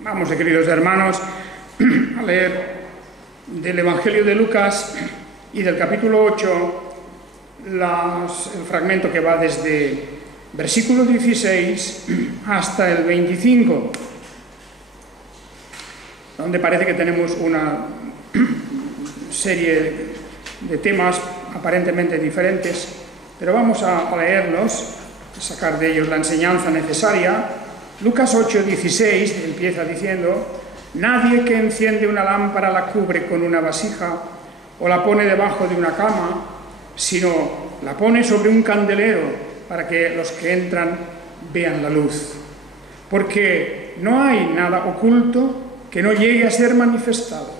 Vamos, queridos hermanos, a leer del Evangelio de Lucas y del capítulo 8 el fragmento que va desde versículo 16 hasta el 25, donde parece que tenemos una serie de temas aparentemente diferentes, pero vamos a leerlos, a sacar de ellos la enseñanza necesaria. Lucas 8, 16 empieza diciendo: nadie que enciende una lámpara la cubre con una vasija o la pone debajo de una cama, sino la pone sobre un candelero para que los que entran vean la luz. Porque no hay nada oculto que no llegue a ser manifestado,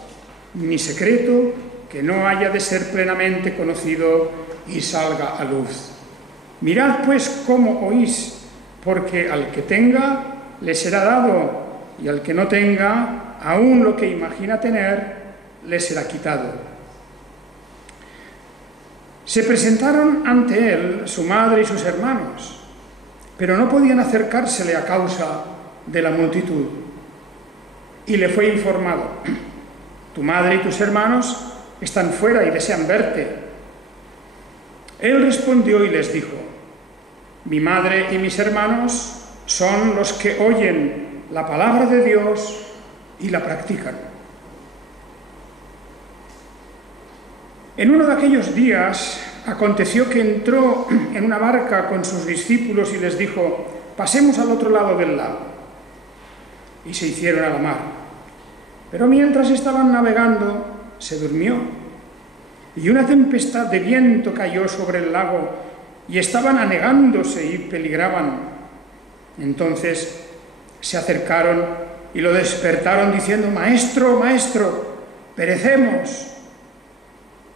ni secreto que no haya de ser plenamente conocido y salga a luz. Mirad pues cómo oís, porque al que tenga le será dado, y al que no tenga, aún lo que imagina tener, le será quitado. Se presentaron ante él su madre y sus hermanos, pero no podían acercársele a causa de la multitud. Y le fue informado: tu madre y tus hermanos están fuera y desean verte. Él respondió y les dijo: mi madre y mis hermanos son los que oyen la palabra de Dios y la practican. En uno de aquellos días aconteció que entró en una barca con sus discípulos y les dijo: pasemos al otro lado del lago. Y se hicieron a la mar. Pero mientras estaban navegando, se durmió. Y una tempestad de viento cayó sobre el lago, y estaban anegándose y peligraban. Entonces se acercaron y lo despertaron diciendo: Maestro, Maestro, perecemos.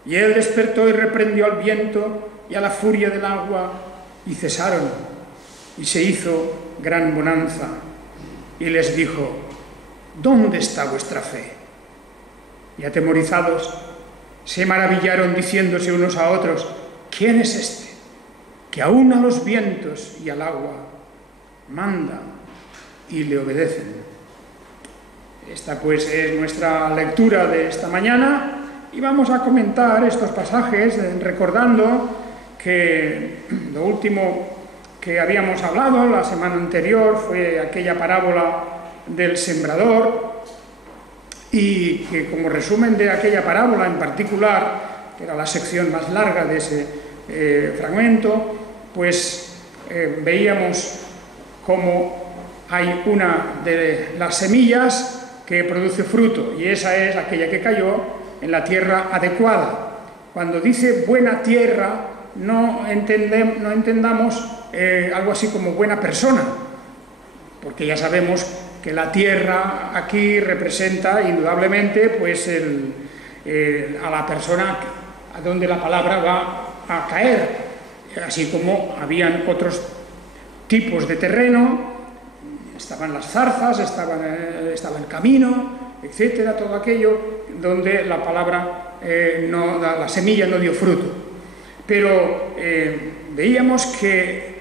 Y él despertó y reprendió al viento y a la furia del agua, y cesaron, y se hizo gran bonanza. Y les dijo: ¿dónde está vuestra fe? Y atemorizados se maravillaron diciéndose unos a otros: ¿quién es este, que aún a los vientos y al agua manda y le obedecen? Esta pues es nuestra lectura de esta mañana, y vamos a comentar estos pasajes recordando que lo último que habíamos hablado la semana anterior fue aquella parábola del sembrador, y que como resumen de aquella parábola en particular, que era la sección más larga de ese fragmento, pues veíamos cómo hay una de las semillas que produce fruto, y esa es aquella que cayó en la tierra adecuada. Cuando dice buena tierra, no entendamos algo así como buena persona, porque ya sabemos que la tierra aquí representa indudablemente pues a la persona a donde la palabra va a caer, así como habían otros tipos de terreno. Estaban las zarzas, estaba el camino, etcétera, todo aquello donde la palabra, la semilla no dio fruto. Pero veíamos que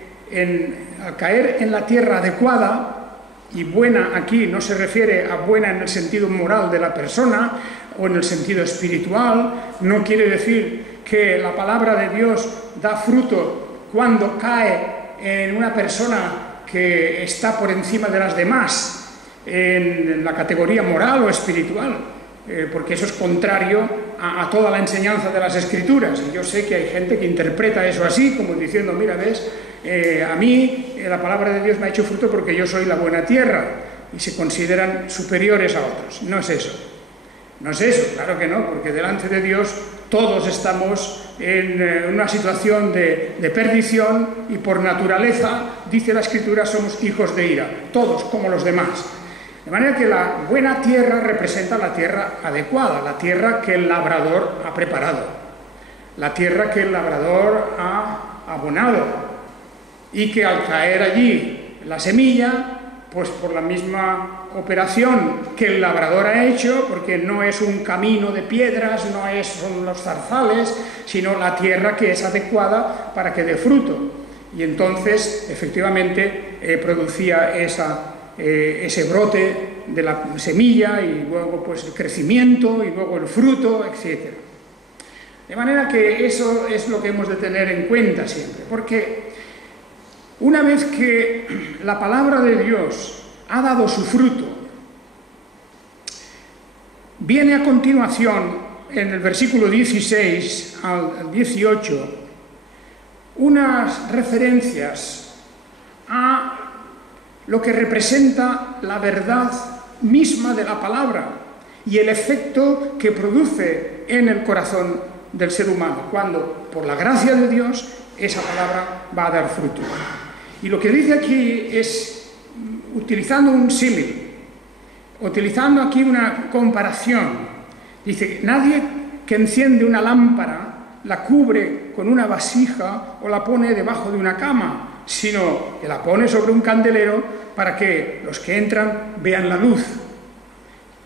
al caer en la tierra adecuada, y buena aquí no se refiere a buena en el sentido moral de la persona o en el sentido espiritual, no quiere decir que la palabra de Dios da fruto cuando cae en una persona que está por encima de las demás en la categoría moral o espiritual, porque eso es contrario a toda la enseñanza de las Escrituras. Y yo sé que hay gente que interpreta eso así, como diciendo: mira, ves, a mí la palabra de Dios me ha hecho fruto porque yo soy la buena tierra, y se consideran superiores a otros. No es eso. No es eso, claro que no, porque delante de Dios todos estamos en una situación de perdición, y por naturaleza, dice la Escritura, somos hijos de ira, todos como los demás. De manera que la buena tierra representa la tierra adecuada, la tierra que el labrador ha preparado, la tierra que el labrador ha abonado, y que al caer allí la semilla, pues por la misma operación que el labrador ha hecho, porque no es un camino de piedras, son los zarzales, sino la tierra que es adecuada para que dé fruto. Y entonces, efectivamente, producía esa ese brote de la semilla y luego pues el crecimiento y luego el fruto, etc. De manera que eso es lo que hemos de tener en cuenta siempre, porque una vez que la palabra de Dios ha dado su fruto, viene a continuación, en el versículo 16 al 18, unas referencias a lo que representa la verdad misma de la palabra y el efecto que produce en el corazón del ser humano, cuando, por la gracia de Dios, esa palabra va a dar fruto. Y lo que dice aquí es, utilizando un símil, utilizando aquí una comparación, dice, nadie que enciende una lámpara la cubre con una vasija o la pone debajo de una cama, sino que la pone sobre un candelero para que los que entran vean la luz.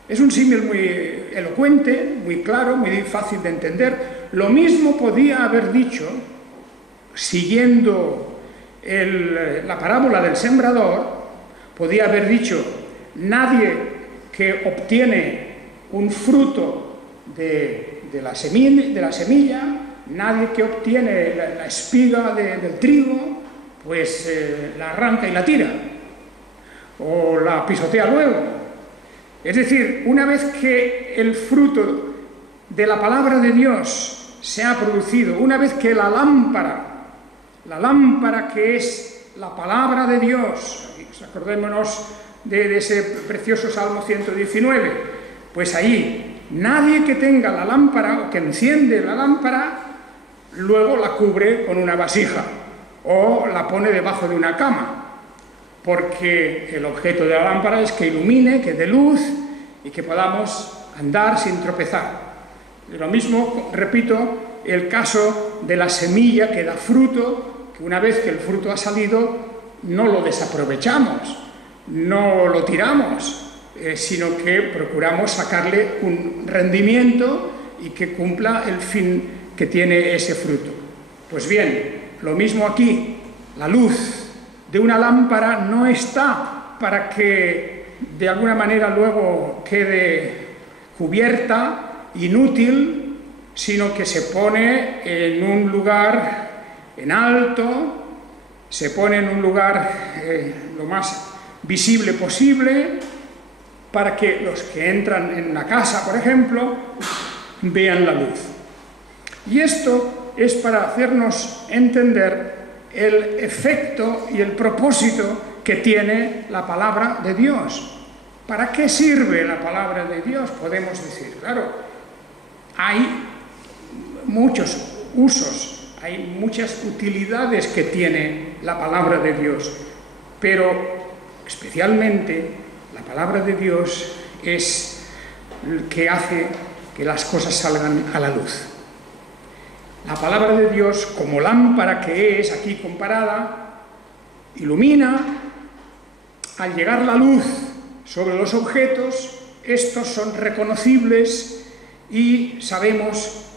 Es un símil muy elocuente, muy claro, muy fácil de entender. Lo mismo podía haber dicho, siguiendo la parábola del sembrador, podía haber dicho, nadie que obtiene un fruto de la semilla, nadie que obtiene la espiga del trigo, pues la arranca y la tira, o la pisotea luego. Es decir, una vez que el fruto de la palabra de Dios se ha producido, una vez que la lámpara que es la palabra de Dios, acordémonos de ese precioso Salmo 119, pues ahí nadie que tenga la lámpara o que enciende la lámpara, luego la cubre con una vasija o la pone debajo de una cama, porque el objeto de la lámpara es que ilumine, que dé luz y que podamos andar sin tropezar. Lo mismo, repito, el caso de la semilla que da fruto, que una vez que el fruto ha salido, no lo desaprovechamos, no lo tiramos, sino que procuramos sacarle un rendimiento y que cumpla el fin que tiene ese fruto. Pues bien, lo mismo aquí, la luz de una lámpara no está para que de alguna manera luego quede cubierta, inútil, sino que se pone en un lugar en alto, se pone en un lugar lo más visible posible, para que los que entran en una casa, por ejemplo, vean la luz. Y esto es para hacernos entender el efecto y el propósito que tiene la palabra de Dios. ¿Para qué sirve la palabra de Dios? Podemos decir, claro, hay muchos usos, hay muchas utilidades que tiene la palabra de Dios, pero especialmente la palabra de Dios es el que hace que las cosas salgan a la luz. La palabra de Dios, como lámpara que es aquí comparada, ilumina. Al llegar la luz sobre los objetos, estos son reconocibles y sabemos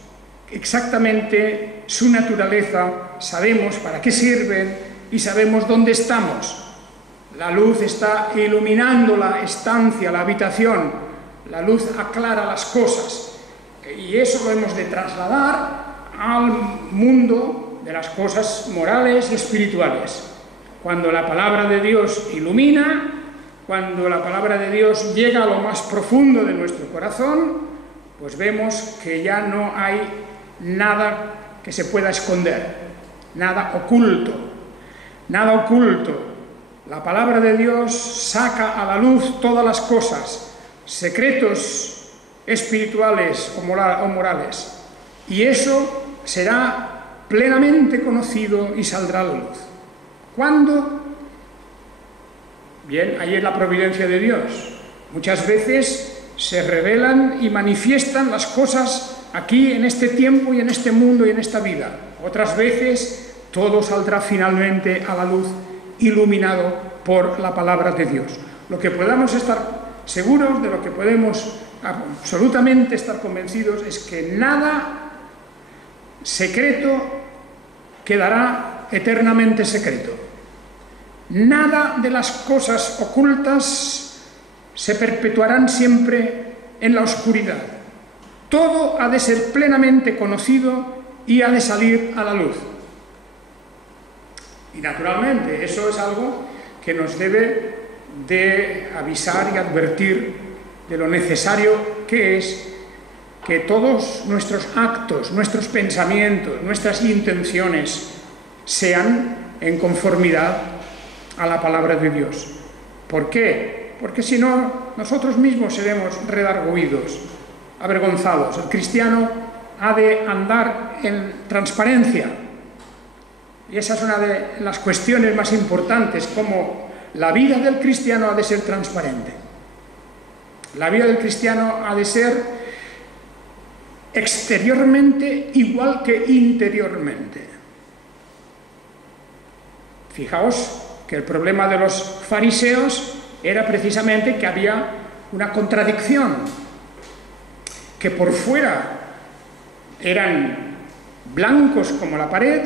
exactamente su naturaleza, sabemos para qué sirven y sabemos dónde estamos. La luz está iluminando la estancia, la habitación, la luz aclara las cosas y eso lo hemos de trasladar al mundo de las cosas morales y espirituales. Cuando la palabra de Dios ilumina, cuando la palabra de Dios llega a lo más profundo de nuestro corazón, pues vemos que ya no hay nada que se pueda esconder, nada oculto, nada oculto. La palabra de Dios saca a la luz todas las cosas, secretos espirituales o morales, y eso será plenamente conocido y saldrá a la luz. ¿Cuándo? Bien, ahí es la providencia de Dios. Muchas veces se revelan y manifiestan las cosas aquí, en este tiempo y en este mundo y en esta vida. Otras veces todo saldrá finalmente a la luz, iluminado por la palabra de Dios. Lo que podamos estar seguros, de lo que podemos absolutamente estar convencidos, es que nada secreto quedará eternamente secreto. Nada de las cosas ocultas se perpetuarán siempre en la oscuridad. Todo ha de ser plenamente conocido y ha de salir a la luz. Y naturalmente, eso es algo que nos debe de avisar y advertir de lo necesario que es que todos nuestros actos, nuestros pensamientos, nuestras intenciones sean en conformidad a la palabra de Dios. ¿Por qué? Porque si no, nosotros mismos seremos redarguidos, avergonzados. El cristiano ha de andar en transparencia. Y esa es una de las cuestiones más importantes, como la vida del cristiano ha de ser transparente. La vida del cristiano ha de ser exteriormente igual que interiormente. Fijaos que el problema de los fariseos era precisamente que había una contradicción, que por fuera eran blancos como la pared,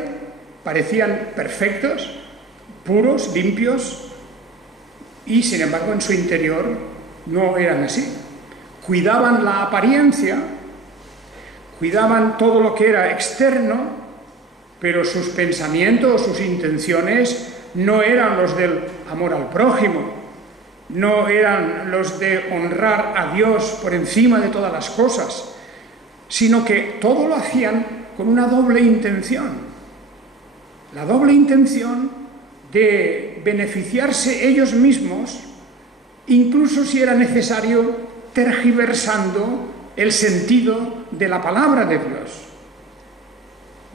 parecían perfectos, puros, limpios, y sin embargo en su interior no eran así. Cuidaban la apariencia, cuidaban todo lo que era externo, pero sus pensamientos, sus intenciones no eran los del amor al prójimo, no eran los de honrar a Dios por encima de todas las cosas, sino que todo lo hacían con una doble intención. La doble intención de beneficiarse ellos mismos, incluso si era necesario, tergiversando el sentido de la palabra de Dios.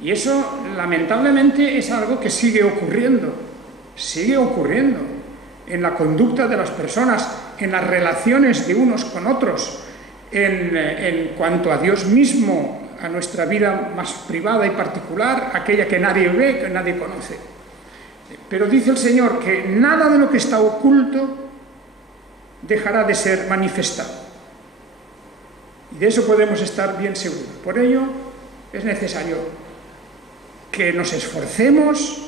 Y eso, lamentablemente, es algo que sigue ocurriendo en la conducta de las personas, en las relaciones de unos con otros, en cuanto a Dios mismo, a nuestra vida más privada y particular, aquella que nadie ve, que nadie conoce. Pero dice el Señor que nada de lo que está oculto dejará de ser manifestado. Y de eso podemos estar bien seguros. Por ello es necesario que nos esforcemos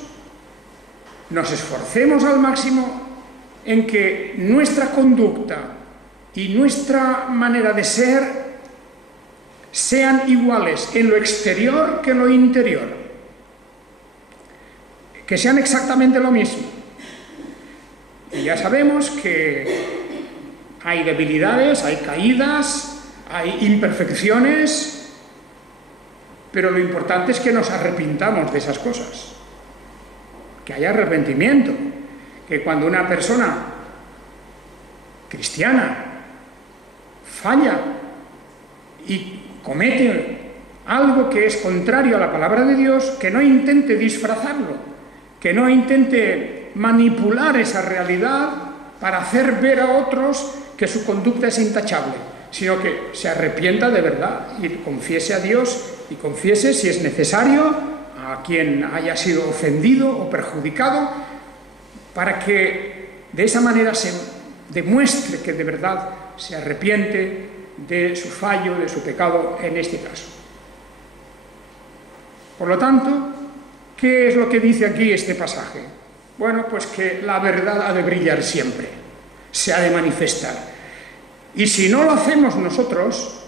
al máximo en que nuestra conducta y nuestra manera de ser sean iguales en lo exterior que en lo interior, que sean exactamente lo mismo. Y ya sabemos que hay debilidades, hay caídas, hay imperfecciones, pero lo importante es que nos arrepintamos de esas cosas, que haya arrepentimiento, que cuando una persona cristiana falla y comete algo que es contrario a la palabra de Dios, que no intente disfrazarlo, que no intente manipular esa realidad para hacer ver a otros que su conducta es intachable, sino que se arrepienta de verdad y confiese a Dios y confiese, si es necesario, a quien haya sido ofendido o perjudicado, para que de esa manera se demuestre que de verdad se arrepiente de su fallo, de su pecado en este caso. Por lo tanto, ¿qué es lo que dice aquí este pasaje? Bueno, pues que la verdad ha de brillar siempre, se ha de manifestar. Y si no lo hacemos nosotros,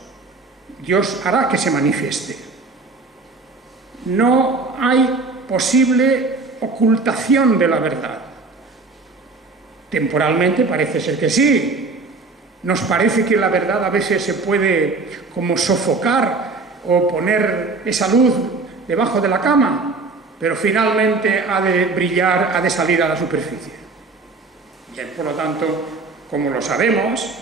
Dios hará que se manifieste. No hay posible ocultación de la verdad. Temporalmente parece ser que sí. Nos parece que la verdad a veces se puede como sofocar o poner esa luz debajo de la cama, pero finalmente ha de brillar, ha de salir a la superficie. Bien, por lo tanto, como lo sabemos,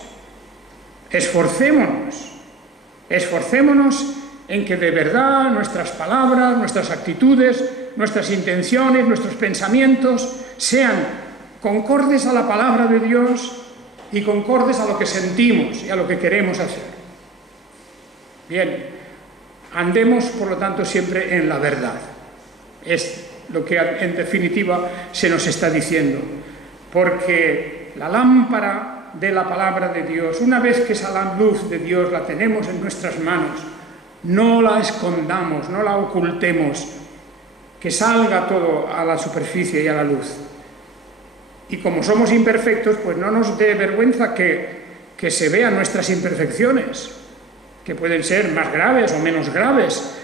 esforcémonos en que de verdad nuestras palabras, nuestras actitudes, nuestras intenciones, nuestros pensamientos sean concordes a la palabra de Dios y concordes a lo que sentimos y a lo que queremos hacer. Bien, andemos por lo tanto siempre en la verdad. Es lo que en definitiva se nos está diciendo, porque la lámpara de la palabra de Dios, una vez que esa luz de Dios la tenemos en nuestras manos, no la escondamos, no la ocultemos, que salga todo a la superficie y a la luz. Y como somos imperfectos, pues no nos dé vergüenza que se vean nuestras imperfecciones, que pueden ser más graves o menos graves.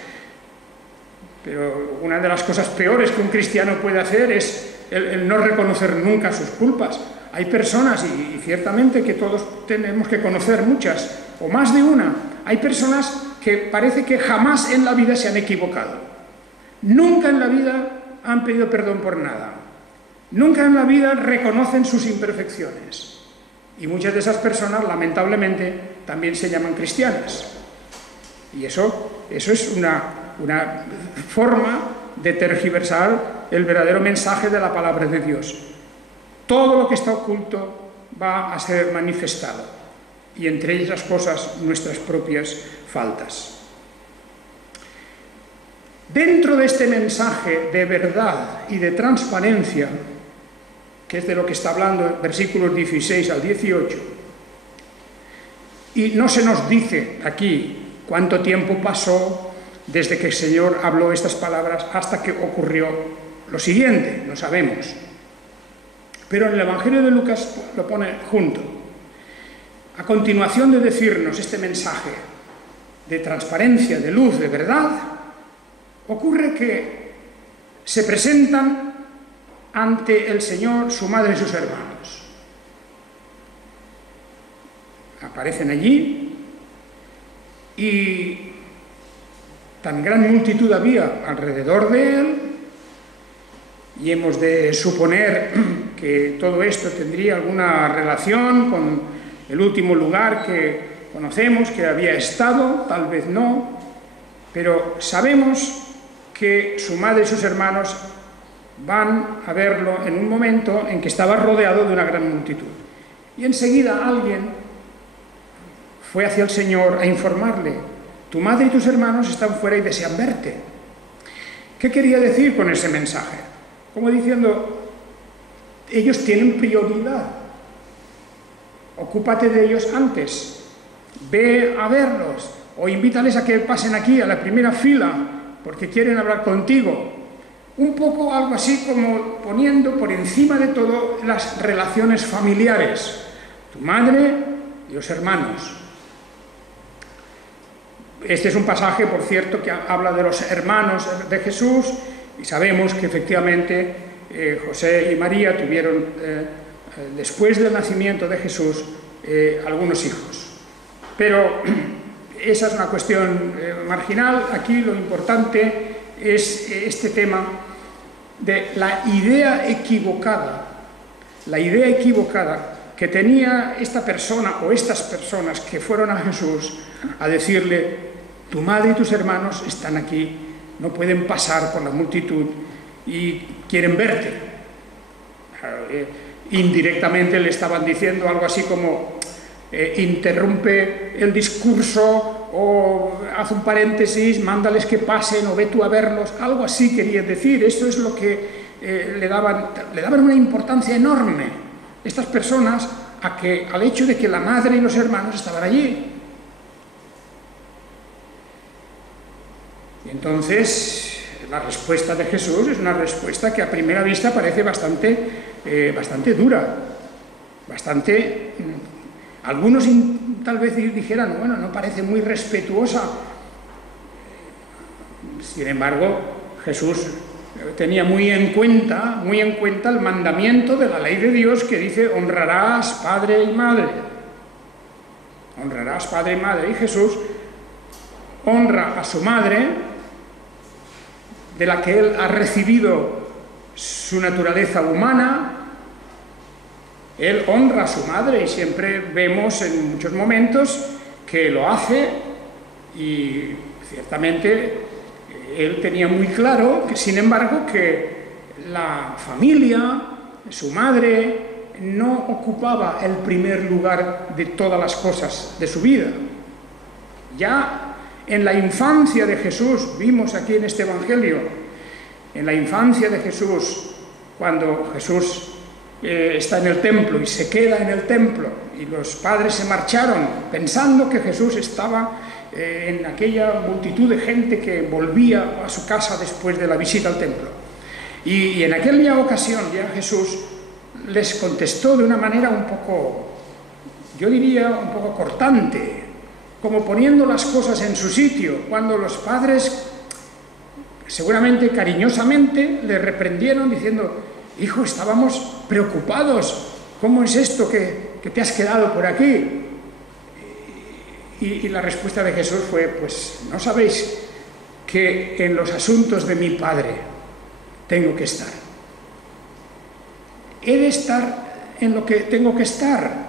Pero una de las cosas peores que un cristiano puede hacer es el no reconocer nunca sus culpas. Hay personas, y ciertamente que todos tenemos que conocer muchas, o más de una, hay personas que parece que jamás en la vida se han equivocado. Nunca en la vida han pedido perdón por nada. Nunca en la vida reconocen sus imperfecciones. Y muchas de esas personas, lamentablemente, también se llaman cristianas. Y eso es una forma de tergiversar el verdadero mensaje de la palabra de Dios. Todo lo que está oculto va a ser manifestado, y entre esas cosas nuestras propias faltas. Dentro de este mensaje de verdad y de transparencia, que es de lo que está hablando versículos 16 al 18, y no se nos dice aquí cuánto tiempo pasó desde que el Señor habló estas palabras hasta que ocurrió lo siguiente, no sabemos. Pero en el Evangelio de Lucas lo pone junto. A continuación de decirnos este mensaje de transparencia, de luz, de verdad, ocurre que se presentan ante el Señor su madre y sus hermanos. Aparecen allí y tan gran multitud había alrededor de él, y hemos de suponer que todo esto tendría alguna relación con el último lugar que conocemos que había estado, tal vez no, pero sabemos que su madre y sus hermanos van a verlo en un momento en que estaba rodeado de una gran multitud. Y enseguida alguien fue hacia el Señor a informarle: tu madre y tus hermanos están fuera y desean verte. ¿Qué quería decir con ese mensaje? Como diciendo, ellos tienen prioridad. Ocúpate de ellos antes. Ve a verlos o invítales a que pasen aquí a la primera fila porque quieren hablar contigo. Un poco algo así como poniendo por encima de todo las relaciones familiares. Tu madre y los hermanos. Este es un pasaje, por cierto, que habla de los hermanos de Jesús, y sabemos que efectivamente José y María tuvieron, después del nacimiento de Jesús, algunos hijos. Pero esa es una cuestión marginal. Aquí lo importante es este tema de la idea equivocada que tenía esta persona o estas personas que fueron a Jesús a decirle: tu madre y tus hermanos están aquí, no pueden pasar por la multitud y quieren verte. Indirectamente le estaban diciendo algo así como: interrumpe el discurso, o haz un paréntesis, mándales que pasen, o ve tú a verlos. Algo así quería decir. Esto es lo que le daban una importancia enorme estas personas al hecho de que la madre y los hermanos estaban allí. Y entonces la respuesta de Jesús es una respuesta que a primera vista parece bastante dura, algunos tal vez dijeran, bueno, no parece muy respetuosa. Sin embargo, Jesús tenía muy en cuenta el mandamiento de la ley de Dios que dice: honrarás padre y madre. Honrarás padre y madre. Y Jesús honra a su madre, de la que él ha recibido su naturaleza humana. Él honra a su madre y siempre vemos en muchos momentos que lo hace, y ciertamente él tenía muy claro que, sin embargo, que la familia, su madre, no ocupaba el primer lugar de todas las cosas de su vida. Ya en la infancia de Jesús, vimos aquí en este Evangelio, en la infancia de Jesús, cuando Jesús está en el templo y se queda en el templo, y los padres se marcharon pensando que Jesús estaba en aquella multitud de gente que volvía a su casa después de la visita al templo. Y en aquella ocasión ya Jesús les contestó de una manera un poco, yo diría, un poco cortante, como poniendo las cosas en su sitio, cuando los padres, seguramente cariñosamente, le reprendieron diciendo: hijo, estábamos preocupados, ¿cómo es esto que te has quedado por aquí? Y la respuesta de Jesús fue: pues no sabéis que en los asuntos de mi Padre tengo que estar. He de estar en lo que tengo que estar.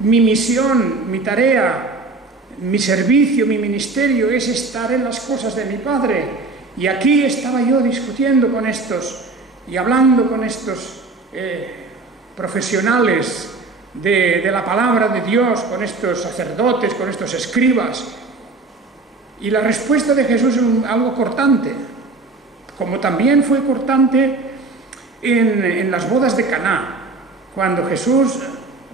Mi misión, mi tarea, mi servicio, mi ministerio es estar en las cosas de mi Padre. Y aquí estaba yo discutiendo con estos y hablando con estos profesionales de la palabra de Dios, con estos sacerdotes, con estos escribas. Y la respuesta de Jesús es algo cortante, como también fue cortante en las bodas de Caná, cuando Jesús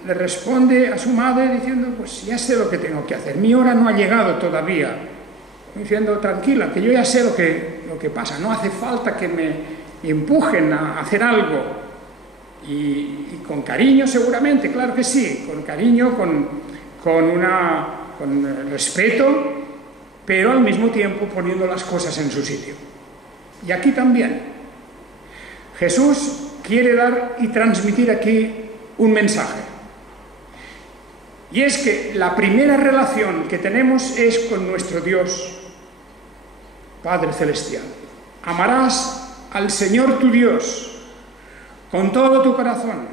le responde a su madre diciendo: pues ya sé lo que tengo que hacer, mi hora no ha llegado todavía. Diciendo: tranquila, que yo ya sé lo que pasa, no hace falta que me empujen a hacer algo. Y con cariño seguramente, claro que sí, con cariño, con respeto, pero al mismo tiempo poniendo las cosas en su sitio. Y aquí también, Jesús quiere dar y transmitir aquí un mensaje. Y es que la primera relación que tenemos es con nuestro Dios, Padre Celestial. Amarás al Señor tu Dios con todo tu corazón,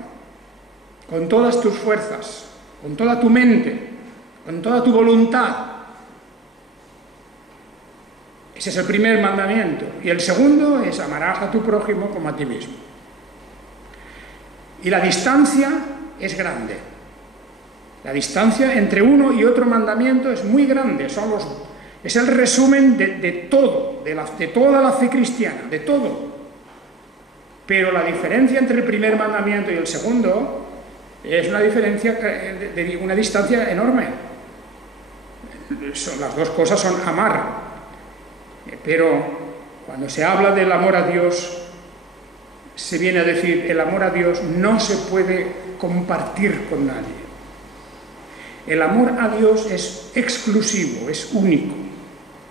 con todas tus fuerzas, con toda tu mente, con toda tu voluntad. Ese es el primer mandamiento. Y el segundo es: amarás a tu prójimo como a ti mismo. Y la distancia es grande. La distancia entre uno y otro mandamiento es muy grande. Es el resumen de todo, de toda la fe cristiana, de todo. Pero la diferencia entre el primer mandamiento y el segundo es una diferencia de una distancia enorme. Las dos cosas son amar. Pero cuando se habla del amor a Dios, se viene a decir: el amor a Dios no se puede compartir con nadie. El amor a Dios es exclusivo, es único,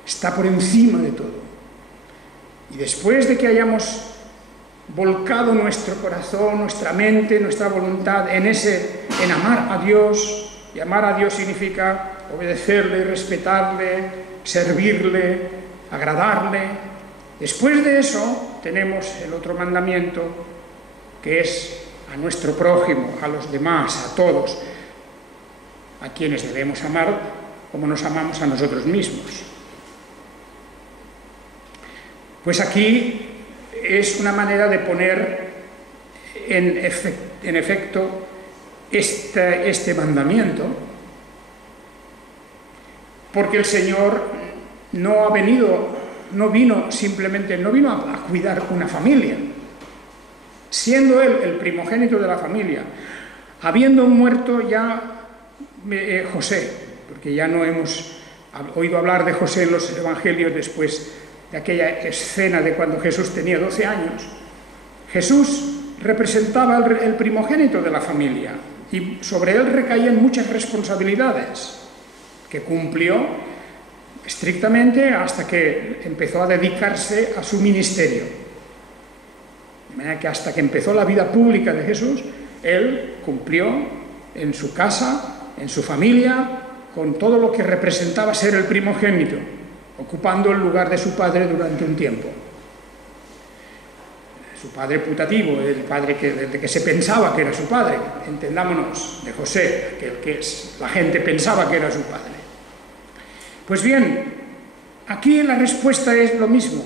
está por encima de todo. Y después de que hayamos volcado nuestro corazón, nuestra mente, nuestra voluntad en amar a Dios, y amar a Dios significa obedecerle, respetarle, servirle, agradarle. Después de eso tenemos el otro mandamiento, que es a nuestro prójimo, a los demás, a todos, a quienes debemos amar como nos amamos a nosotros mismos. Pues aquí es una manera de poner en efecto este mandamiento, porque el Señor no vino a cuidar una familia, siendo Él el primogénito de la familia, habiendo muerto ya José, porque ya no hemos oído hablar de José en los evangelios después de aquella escena de cuando Jesús tenía 12 años. Jesús representaba el primogénito de la familia y sobre él recaían muchas responsabilidades que cumplió estrictamente hasta que empezó a dedicarse a su ministerio. De manera que hasta que empezó la vida pública de Jesús, él cumplió en su casa, en su familia, con todo lo que representaba ser el primogénito, ocupando el lugar de su padre durante un tiempo. Su padre putativo, el padre de que se pensaba que era su padre, entendámonos, de José, que la gente pensaba que era su padre. Pues bien, aquí la respuesta es lo mismo.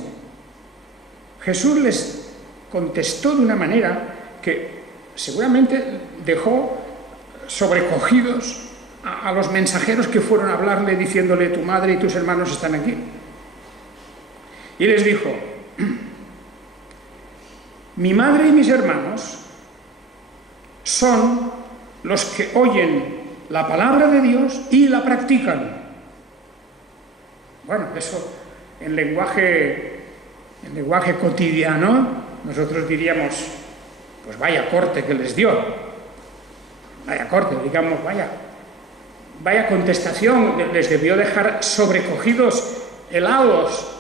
Jesús les contestó de una manera que seguramente dejó sobrecogidos a los mensajeros que fueron a hablarle diciéndole: tu madre y tus hermanos están aquí. Y les dijo: mi madre y mis hermanos son los que oyen la palabra de Dios y la practican. Bueno, eso en lenguaje cotidiano nosotros diríamos: Pues vaya corte que les dio. Vaya corte, digamos, vaya contestación, les debió dejar sobrecogidos, helados.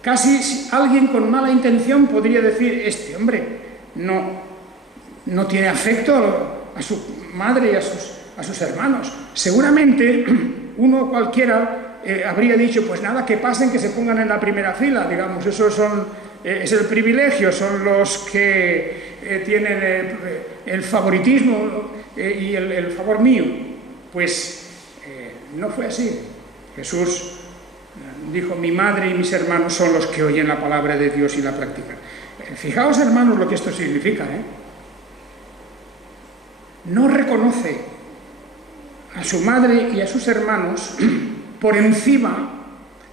Casi alguien con mala intención podría decir, este hombre no tiene afecto a su madre y a sus hermanos. Seguramente uno cualquiera habría dicho, pues nada, que pasen, que se pongan en la primera fila, digamos, esos es el privilegio, son los que tienen el favoritismo y el favor mío. Pues no fue así. Jesús dijo, mi madre y mis hermanos son los que oyen la palabra de Dios y la practican. Fijaos, hermanos, lo que esto significa, No reconoce a su madre y a sus hermanos por encima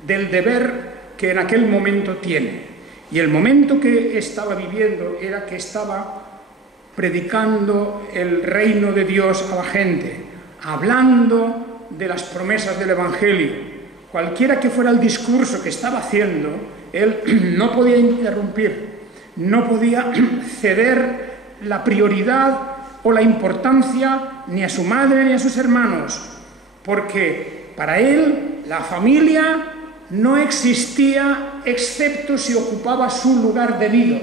del deber que en aquel momento tiene. Y el momento que estaba viviendo era que estaba predicando el reino de Dios a la gente, hablando de las promesas del Evangelio. Cualquiera que fuera el discurso que estaba haciendo, él no podía interrumpir, no podía ceder la prioridad o la importancia ni a su madre ni a sus hermanos, porque para él la familia no existía excepto si ocupaba su lugar debido.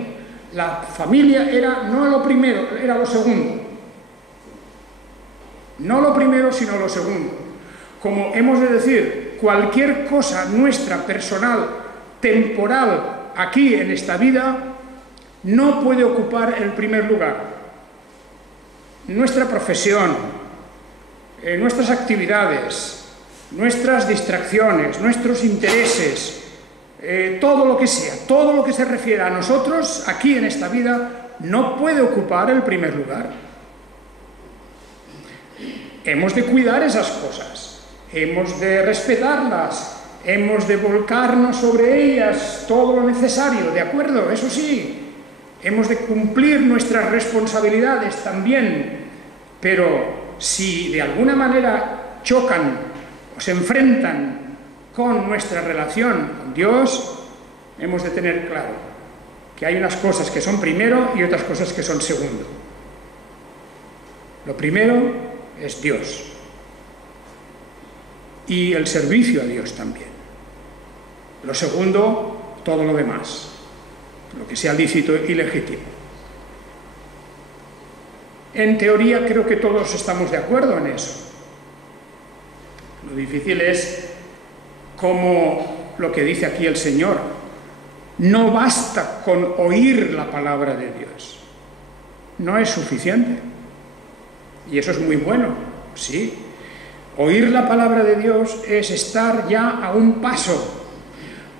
La familia era no lo primero, era lo segundo. No lo primero, sino lo segundo. Como hemos de decir, cualquier cosa nuestra, personal, temporal, aquí en esta vida, no puede ocupar el primer lugar. Nuestra profesión, nuestras actividades, nuestras distracciones, nuestros intereses, todo lo que sea, todo lo que se refiera a nosotros, aquí en esta vida, no puede ocupar el primer lugar. Hemos de cuidar esas cosas, hemos de respetarlas, hemos de volcarnos sobre ellas todo lo necesario, ¿de acuerdo? Eso sí, hemos de cumplir nuestras responsabilidades también, pero si de alguna manera chocan o se enfrentan con nuestra relación con Dios, hemos de tener claro que hay unas cosas que son primero y otras cosas que son segundo. Lo primero es Dios y el servicio a Dios también. Lo segundo, todo lo demás, lo que sea lícito y legítimo. En teoría creo que todos estamos de acuerdo en eso. Lo difícil es como lo que dice aquí el Señor. No basta con oír la palabra de Dios. No es suficiente. Y eso es muy bueno, sí. Oír la palabra de Dios es estar ya a un paso,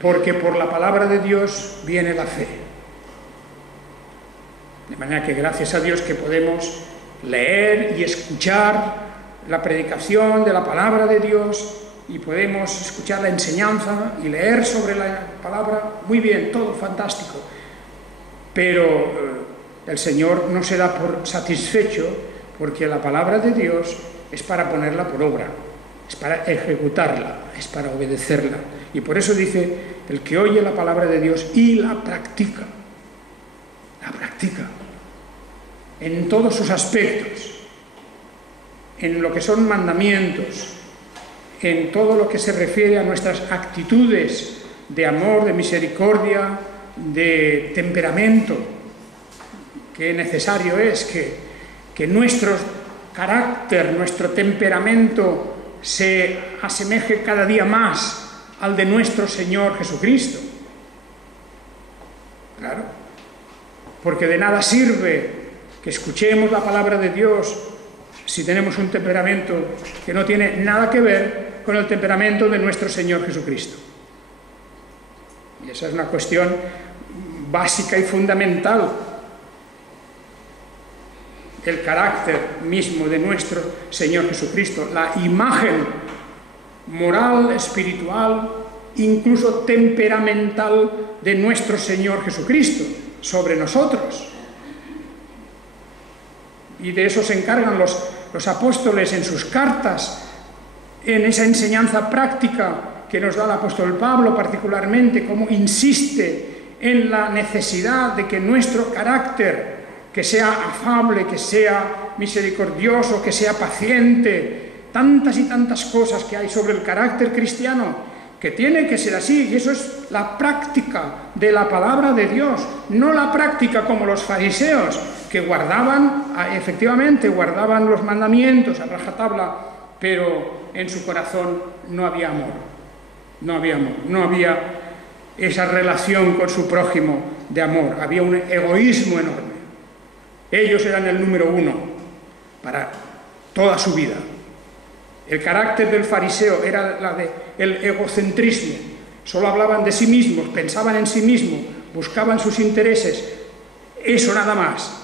porque por la palabra de Dios viene la fe. De manera que gracias a Dios que podemos leer y escuchar la predicación de la palabra de Dios y podemos escuchar la enseñanza y leer sobre la palabra, muy bien, todo fantástico. Pero el Señor no se da por satisfecho, porque la palabra de Dios es para ponerla por obra, es para ejecutarla, es para obedecerla. Y por eso dice, el que oye la palabra de Dios y la practica en todos sus aspectos, en lo que son mandamientos, en todo lo que se refiere a nuestras actitudes de amor, de misericordia, de temperamento, que necesario es que nuestro carácter, nuestro temperamento se asemeje cada día más al de nuestro Señor Jesucristo. Claro, porque de nada sirve que escuchemos la palabra de Dios si tenemos un temperamento que no tiene nada que ver con el temperamento de nuestro Señor Jesucristo. Y esa es una cuestión básica y fundamental. El carácter mismo de nuestro Señor Jesucristo, la imagen moral, espiritual, incluso temperamental de nuestro Señor Jesucristo sobre nosotros. Y de eso se encargan los apóstoles en sus cartas, en esa enseñanza práctica que nos da el apóstol Pablo particularmente, cómo insiste en la necesidad de que nuestro carácter que sea afable, que sea misericordioso, que sea paciente, tantas y tantas cosas que hay sobre el carácter cristiano, que tiene que ser así, y eso es la práctica de la palabra de Dios, no la práctica como los fariseos, que efectivamente guardaban los mandamientos a rajatabla, pero en su corazón no había amor, no había esa relación con su prójimo de amor, había un egoísmo enorme. Ellos eran el número uno para toda su vida. El carácter del fariseo era el egocentrismo. Solo hablaban de sí mismos, pensaban en sí mismos, buscaban sus intereses. Eso nada más.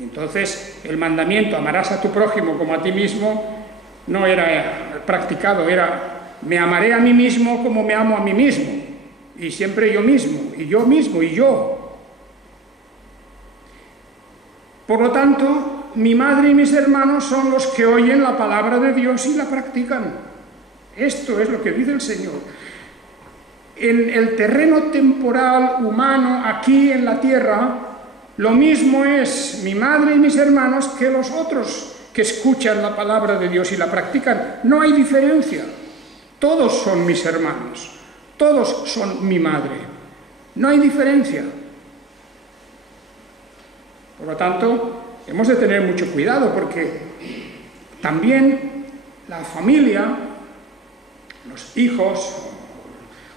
Entonces, el mandamiento, amarás a tu prójimo como a ti mismo, no era practicado, era me amaré a mí mismo como me amo a mí mismo. Y siempre yo mismo, y yo mismo, y yo. Por lo tanto, mi madre y mis hermanos son los que oyen la palabra de Dios y la practican. Esto es lo que dice el Señor. En el terreno temporal, humano, aquí en la tierra, lo mismo es mi madre y mis hermanos que los otros que escuchan la palabra de Dios y la practican. No hay diferencia. Todos son mis hermanos. Todos son mi madre. No hay diferencia. Por lo tanto, hemos de tener mucho cuidado porque también la familia, los hijos,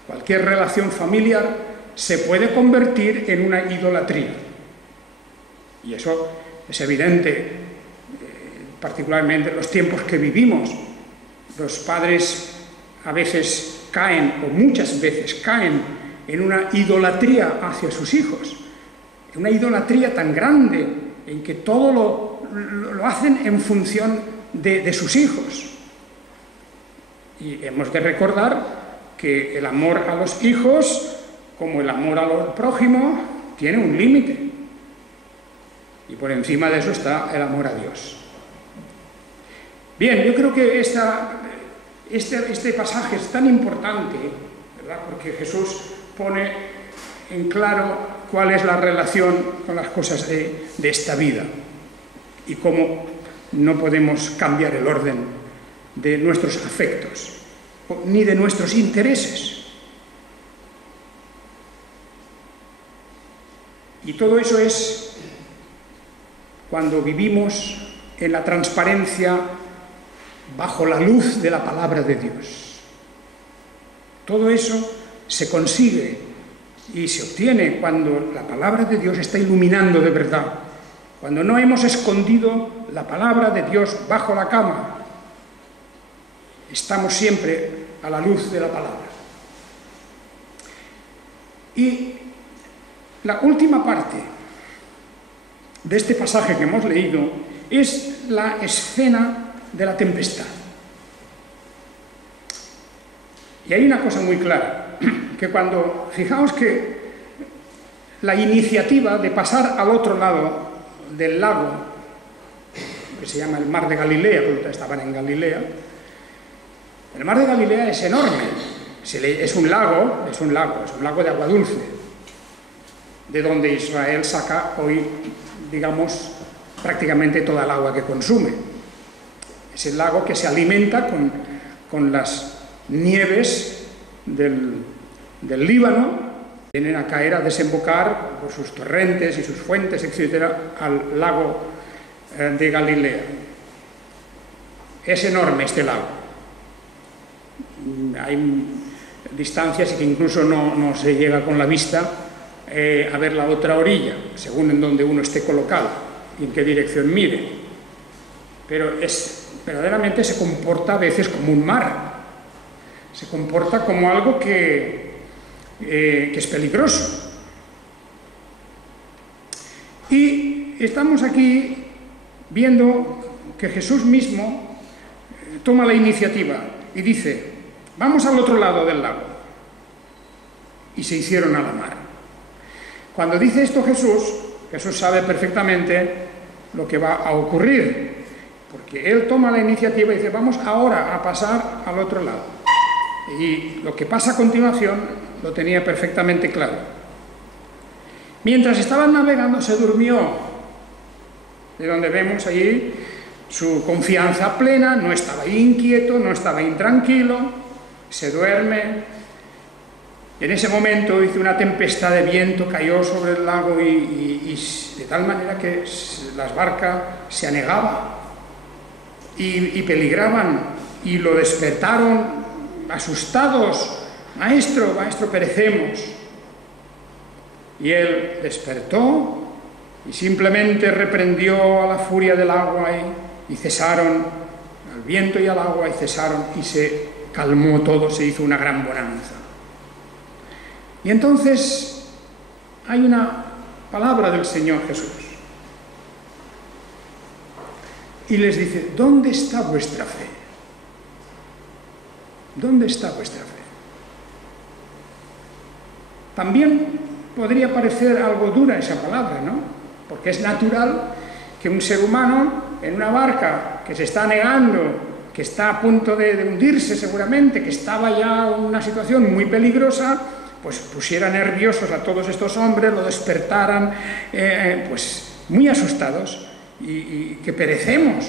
cualquier relación familiar se puede convertir en una idolatría. Y eso es evidente, particularmente en los tiempos que vivimos. Los padres a veces caen, o muchas veces caen, en una idolatría hacia sus hijos. Una idolatría tan grande en que todo lo hacen en función de sus hijos. Y hemos de recordar que el amor a los hijos, como el amor al prójimo, tiene un límite. Y por encima de eso está el amor a Dios. Bien, yo creo que este pasaje es tan importante, ¿verdad? Porque Jesús pone en claro cuál es la relación con las cosas de esta vida y cómo no podemos cambiar el orden de nuestros afectos ni de nuestros intereses. Y todo eso es cuando vivimos en la transparencia bajo la luz de la palabra de Dios. Todo eso se consigue y se obtiene cuando la palabra de Dios está iluminando de verdad, cuando no hemos escondido la palabra de Dios bajo la cama. Estamos siempre a la luz de la palabra. Y la última parte de este pasaje que hemos leído es la escena de la tempestad. Y hay una cosa muy clara, que cuando, fijaos que la iniciativa de pasar al otro lado del lago, que se llama el Mar de Galilea, porque estaban en Galilea, el Mar de Galilea es enorme, es un lago de agua dulce, de donde Israel saca hoy, digamos, prácticamente toda el agua que consume. Es el lago que se alimenta con las nieves del Líbano, vienen a caer, a desembocar por sus torrentes y sus fuentes, etcétera, al lago de Galilea. Es enorme este lago. Hay distancias y que incluso no se llega con la vista a ver la otra orilla, según en donde uno esté colocado y en qué dirección mire. Pero verdaderamente se comporta a veces como un mar. Se comporta como algo que es peligroso. Y estamos aquí viendo que Jesús mismo toma la iniciativa y dice: vamos al otro lado del lago. Y se hicieron a la mar. Cuando dice esto Jesús sabe perfectamente lo que va a ocurrir, porque Él toma la iniciativa y dice: vamos ahora a pasar al otro lado. Y lo que pasa a continuación lo tenía perfectamente claro. Mientras estaban navegando se durmió de donde vemos allí su confianza plena, no estaba inquieto, no estaba intranquilo, se duerme. En ese momento hizo una tempestad de viento, cayó sobre el lago y de tal manera que la barca se anegaba y peligraban, y lo despertaron asustados: maestro, maestro, perecemos. Y él despertó y simplemente reprendió a la furia del agua y cesaron, al viento y al agua, y cesaron, y se calmó todo, se hizo una gran bonanza. Y entonces hay una palabra del Señor Jesús. Y les dice: ¿dónde está vuestra fe? ¿Dónde está vuestra fe? También podría parecer algo dura esa palabra, ¿no? Porque es natural que un ser humano en una barca que se está anegando, que está a punto de hundirse seguramente, que estaba ya en una situación muy peligrosa, pues pusiera nerviosos a todos estos hombres, lo despertaran pues muy asustados, y que perecemos.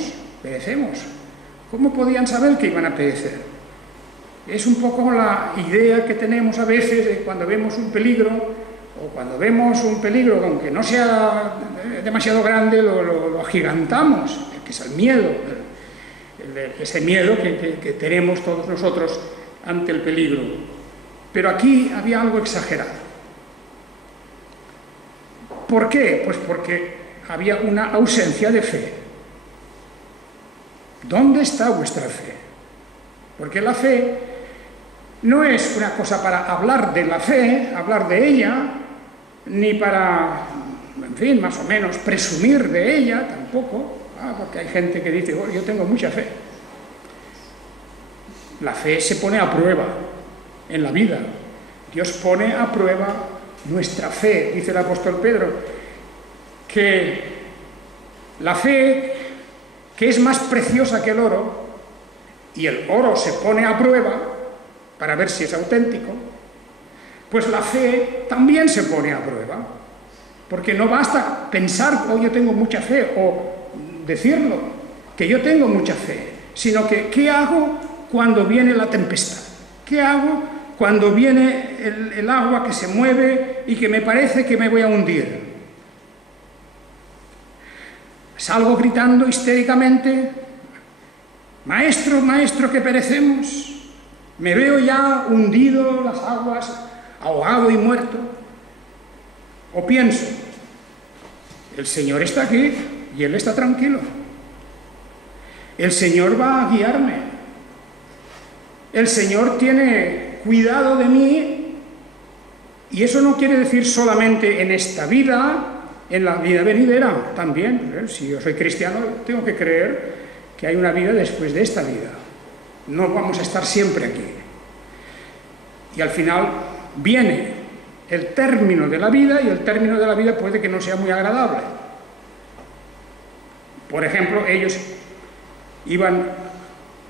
¿Cómo podían saber que iban a perecer? Es un poco la idea que tenemos a veces de cuando vemos un peligro, o cuando vemos un peligro, aunque no sea demasiado grande, lo agigantamos, que es el miedo, ese miedo que tenemos todos nosotros ante el peligro. Pero aquí había algo exagerado. ¿Por qué? Pues porque había una ausencia de fe. ¿Dónde está vuestra fe? Porque la fe no es una cosa para hablar de la fe, hablar de ella, ni para, en fin, más o menos, presumir de ella, tampoco, porque hay gente que dice: oh, yo tengo mucha fe. La fe se pone a prueba en la vida. Dios pone a prueba nuestra fe. Dice el apóstol Pedro que la fe, que es más preciosa que el oro, y el oro se pone a prueba para ver si es auténtico, pues la fe también se pone a prueba, porque no basta pensar: oh, yo tengo mucha fe, o decirlo, que yo tengo mucha fe, sino que ¿qué hago cuando viene la tempestad? ¿Qué hago cuando viene el agua que se mueve y que me parece que me voy a hundir? ¿Salgo gritando histéricamente: maestro, maestro, que perecemos? ¿Me veo ya hundido en las aguas, ahogado y muerto? ¿O pienso: el Señor está aquí y Él está tranquilo? El Señor va a guiarme. El Señor tiene cuidado de mí, y eso no quiere decir solamente en esta vida, en la vida venidera también. Si yo soy cristiano, tengo que creer que hay una vida después de esta vida. No vamos a estar siempre aquí. Y al final viene el término de la vida, y el término de la vida puede que no sea muy agradable. Por ejemplo, ellos iban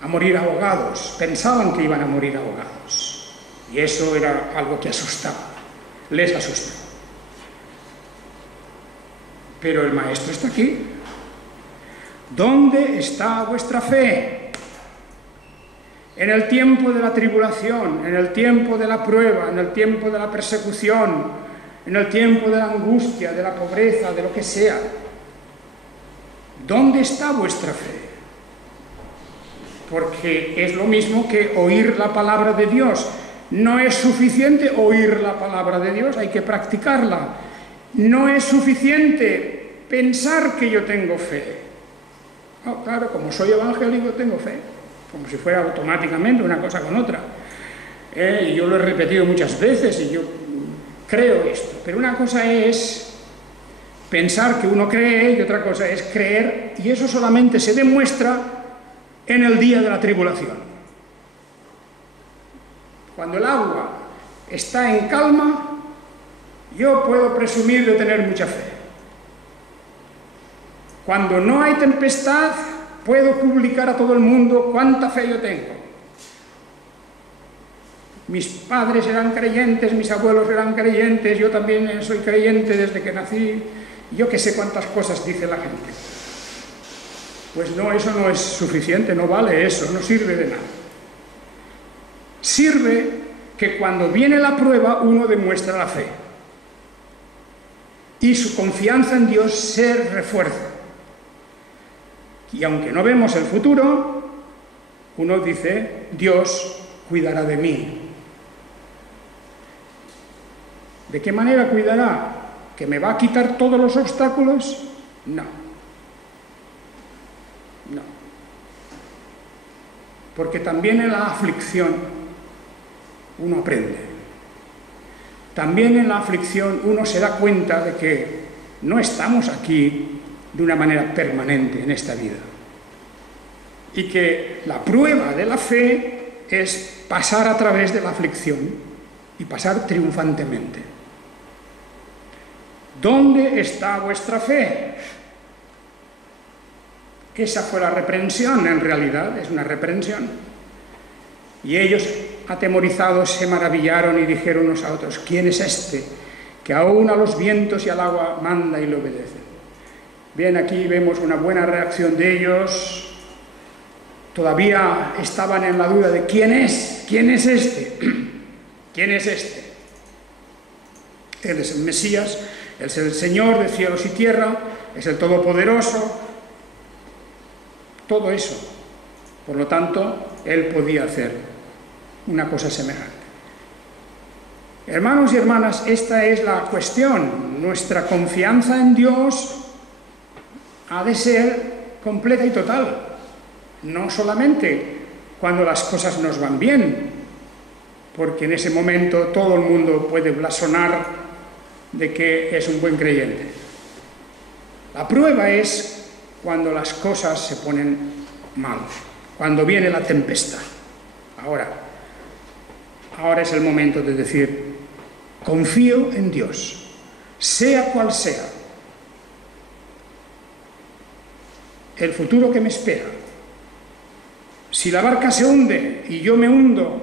a morir ahogados, pensaban que iban a morir ahogados, y eso era algo que asustaba, les asustaba. Pero el Maestro está aquí. ¿Dónde está vuestra fe? En el tiempo de la tribulación, en el tiempo de la prueba, en el tiempo de la persecución, en el tiempo de la angustia, de la pobreza, de lo que sea. ¿Dónde está vuestra fe? Porque es lo mismo que oír la palabra de Dios. No es suficiente oír la palabra de Dios, hay que practicarla. No es suficiente pensar que yo tengo fe. Oh, claro, como soy evangélico tengo fe, como si fuera automáticamente una cosa con otra. Y yo lo he repetido muchas veces y yo creo esto. Pero una cosa es pensar que uno cree y otra cosa es creer, y eso solamente se demuestra en el día de la tribulación. Cuando el agua está en calma, yo puedo presumir de tener mucha fe. Cuando no hay tempestad, puedo publicar a todo el mundo cuánta fe yo tengo. Mis padres eran creyentes, mis abuelos eran creyentes, yo también soy creyente desde que nací, yo que sé cuántas cosas dice la gente. Pues no, eso no es suficiente, no vale eso, no sirve de nada. Sirve que cuando viene la prueba uno demuestra la fe y su confianza en Dios se refuerza. Y aunque no vemos el futuro, uno dice, Dios cuidará de mí. ¿De qué manera cuidará? ¿Que me va a quitar todos los obstáculos? No. No. Porque también en la aflicción uno aprende. También en la aflicción uno se da cuenta de que no estamos aquí de una manera permanente en esta vida. Y que la prueba de la fe es pasar a través de la aflicción y pasar triunfantemente. ¿Dónde está vuestra fe? Esa fue la reprensión, en realidad, es una reprensión. Y ellos, atemorizados, se maravillaron y dijeron unos a otros, ¿quién es este que aún a los vientos y al agua manda y le obedece? Bien, aquí vemos una buena reacción de ellos. Todavía estaban en la duda de ¿quién es? ¿Quién es este? ¿Quién es este? Él es el Mesías, Él es el Señor de cielos y tierra, es el Todopoderoso, todo eso. Por lo tanto, Él podía hacer una cosa semejante. Hermanos y hermanas, esta es la cuestión. Nuestra confianza en Dios ha de ser completa y total. No solamente cuando las cosas nos van bien, porque en ese momento todo el mundo puede blasonar de que es un buen creyente. La prueba es cuando las cosas se ponen mal, cuando viene la tempestad. Ahora es el momento de decir, confío en Dios, sea cual sea el futuro que me espera. Si la barca se hunde y yo me hundo,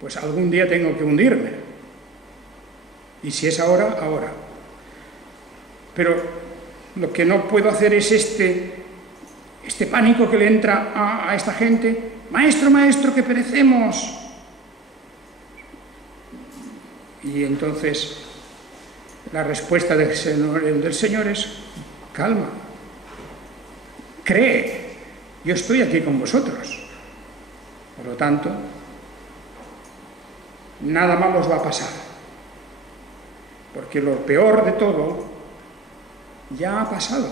pues algún día tengo que hundirme. Y si es ahora, ahora. Pero lo que no puedo hacer es este pánico que le entra a esta gente. Maestro, maestro, que perecemos. Y entonces la respuesta del Señor es, calma, cree, yo estoy aquí con vosotros. Por lo tanto, nada malo os va a pasar. Porque lo peor de todo ya ha pasado.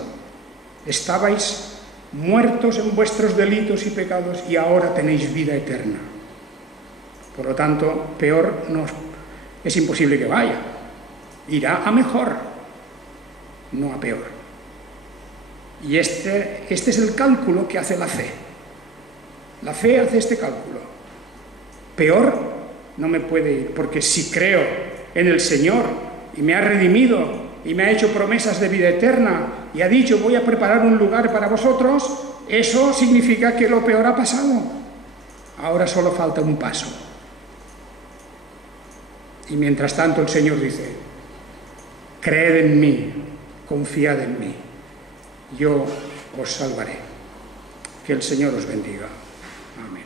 Estabais muertos en vuestros delitos y pecados y ahora tenéis vida eterna. Por lo tanto, peor no es imposible que vaya. Irá a mejor, no a peor. Y este es el cálculo que hace la fe. La fe hace este cálculo. Peor no me puede ir, porque si creo en el Señor y me ha redimido y me ha hecho promesas de vida eterna y ha dicho voy a preparar un lugar para vosotros, eso significa que lo peor ha pasado. Ahora solo falta un paso. Y mientras tanto el Señor dice, creed en mí, confiad en mí, yo os salvaré. Que el Señor os bendiga. Amén.